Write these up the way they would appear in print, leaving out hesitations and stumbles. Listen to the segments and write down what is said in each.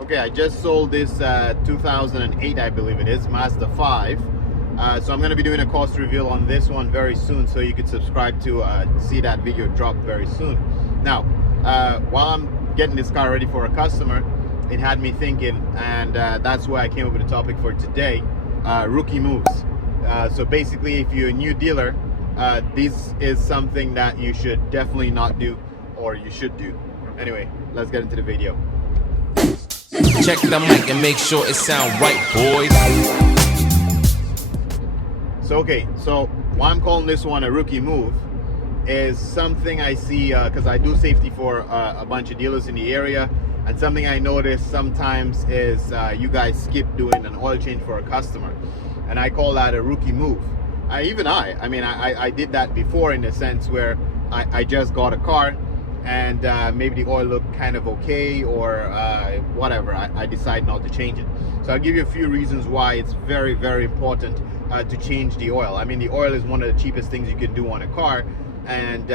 Okay, I just sold this 2008, I believe it is, Mazda 5. So I'm going to be doing a cost reveal on this one very soon, so you can subscribe to see that video drop very soon. Now, while I'm getting this car ready for a customer, it had me thinking, and that's why I came up with a topic for today, rookie moves. So basically, if you're a new dealer, this is something that you should definitely not do, or you should do. Anyway, let's get into the video. Check the mic and make sure it sound right, boys. So why I'm calling this one a rookie move is something I see because I do safety for a bunch of dealers in the area, and something I notice sometimes is you guys skip doing an oil change for a customer, and I call that a rookie move. I did that before, in the sense where I just got a car and maybe the oil looked kind of okay, or whatever, I decide not to change it. So I'll give you a few reasons why it's very, very important to change the oil. I mean, the oil is one of the cheapest things you can do on a car, and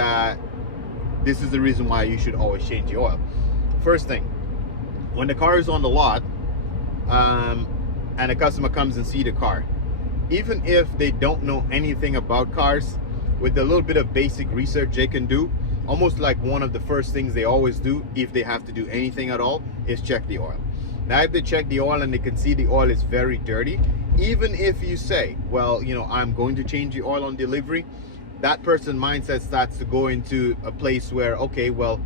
this is the reason why you should always change the oil. First thing, when the car is on the lot and a customer comes and see the car, even if they don't know anything about cars, with a little bit of basic research they can do, almost like one of the first things they always do if they have to do anything at all is check the oil. Now, if they check the oil and they can see the oil is very dirty, even if you say, well, you know, I'm going to change the oil on delivery, that person's mindset starts to go into a place where, okay, well,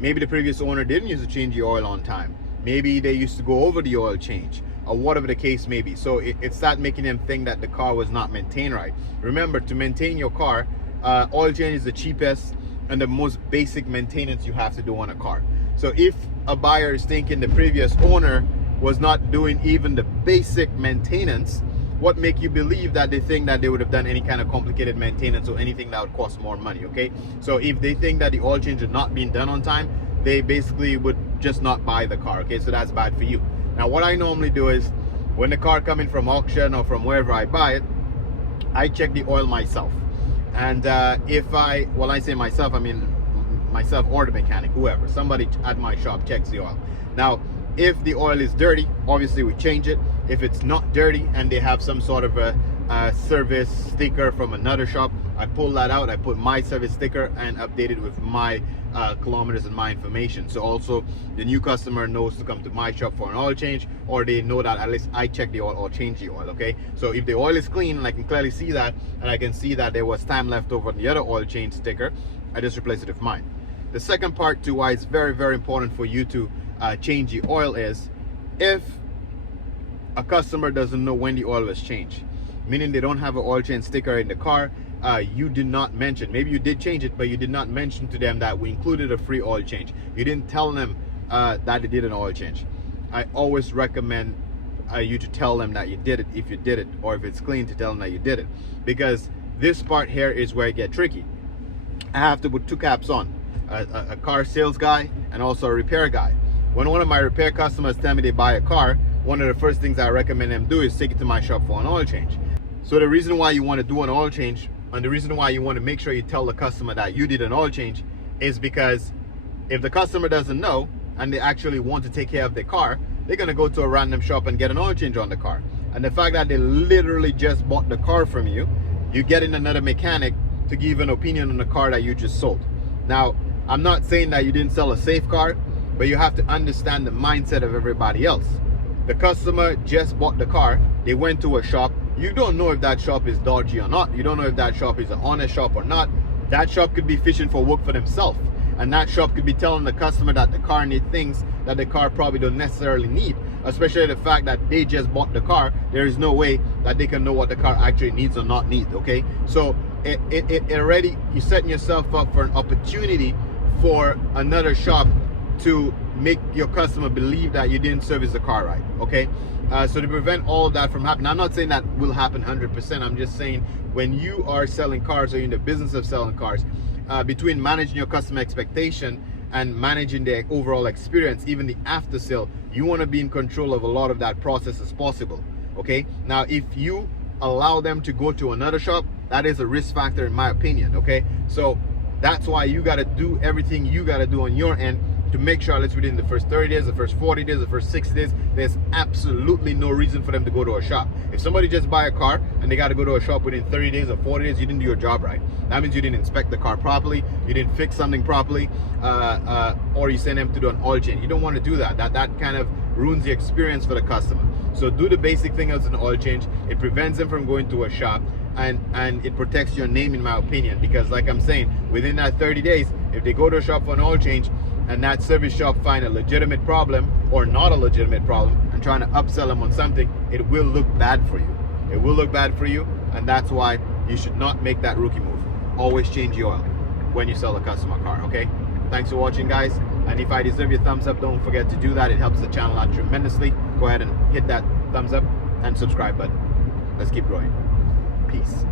maybe the previous owner didn't used to change the oil on time. Maybe they used to go over the oil change, or whatever the case may be. So it starts making them think that the car was not maintained right. Remember, to maintain your car, oil change is the cheapest and the most basic maintenance you have to do on a car. So if a buyer is thinking the previous owner was not doing even the basic maintenance, what make you believe that they think that they would have done any kind of complicated maintenance or anything that would cost more money? Okay, so if they think that the oil change is not being done on time, they basically would just not buy the car. Okay, so that's bad for you. Now, what I normally do is, when the car coming from auction or from wherever I buy it, I check the oil myself. And if I say myself, I mean myself or the mechanic, whoever, somebody at my shop checks the oil. Now, if the oil is dirty, obviously we change it. If it's not dirty and they have some sort of a service sticker from another shop, I pull that out, I put my service sticker and update it with my kilometers and my information. So also the new customer knows to come to my shop for an oil change, or they know that at least I check the oil or change the oil. Okay, so if the oil is clean and I can clearly see that, and I can see that there was time left over on the other oil change sticker, I just replace it with mine. The second part to why it's very, very important for you to change the oil is if a customer doesn't know when the oil was changed, meaning they don't have an oil change sticker in the car. You did not mention, maybe you did change it, but you did not mention to them that we included a free oil change. You didn't tell them that they did an oil change. I always recommend you to tell them that you did it, if you did it, or if it's clean, to tell them that you did it, because this part here is where it gets tricky. I have to put two caps on, a car sales guy and also a repair guy. When one of my repair customers tell me they buy a car, one of the first things I recommend them do is take it to my shop for an oil change. So the reason why you want to do an oil change, and the reason why you want to make sure you tell the customer that you did an oil change, is because if the customer doesn't know and they actually want to take care of their car, they're going to go to a random shop and get an oil change on the car. And the fact that they literally just bought the car from you, you get in another mechanic to give an opinion on the car that you just sold. Now, I'm not saying that you didn't sell a safe car, but you have to understand the mindset of everybody else. The customer just bought the car, they went to a shop. You don't know if that shop is dodgy or not. You don't know if that shop is an honest shop or not. That shop could be fishing for work for themselves, and that shop could be telling the customer that the car needs things that the car probably don't necessarily need, especially the fact that they just bought the car. There is no way that they can know what the car actually needs or not needs. Okay, so it already, you're setting yourself up for an opportunity for another shop to make your customer believe that you didn't service the car right. Okay, so to prevent all of that from happening, I'm not saying that will happen 100%. I'm just saying, when you are selling cars or you're in the business of selling cars, between managing your customer expectation and managing their overall experience, even the after sale, you want to be in control of a lot of that process as possible. Okay, now if you allow them to go to another shop, that is a risk factor in my opinion. Okay, so that's why you got to do everything you got to do on your end to make sure it's within the first 30 days, the first 40 days, the first 60 days. There's absolutely no reason for them to go to a shop. If somebody just buy a car and they got to go to a shop within 30 days or 40 days, you didn't do your job right. That means you didn't inspect the car properly, you didn't fix something properly, or you send them to do an oil change. You don't want to do that. That kind of ruins the experience for the customer. So do the basic thing as an oil change. It prevents them from going to a shop, and it protects your name, in my opinion, because like I'm saying, within that 30 days, if they go to a shop for an oil change and that service shop find a legitimate problem or not a legitimate problem and trying to upsell them on something, it will look bad for you. It will look bad for you, and that's why you should not make that rookie move. Always change your oil when you sell a customer car, okay? Thanks for watching, guys. And if I deserve your thumbs up, don't forget to do that. It helps the channel out tremendously. Go ahead and hit that thumbs up and subscribe button. Let's keep growing. Peace.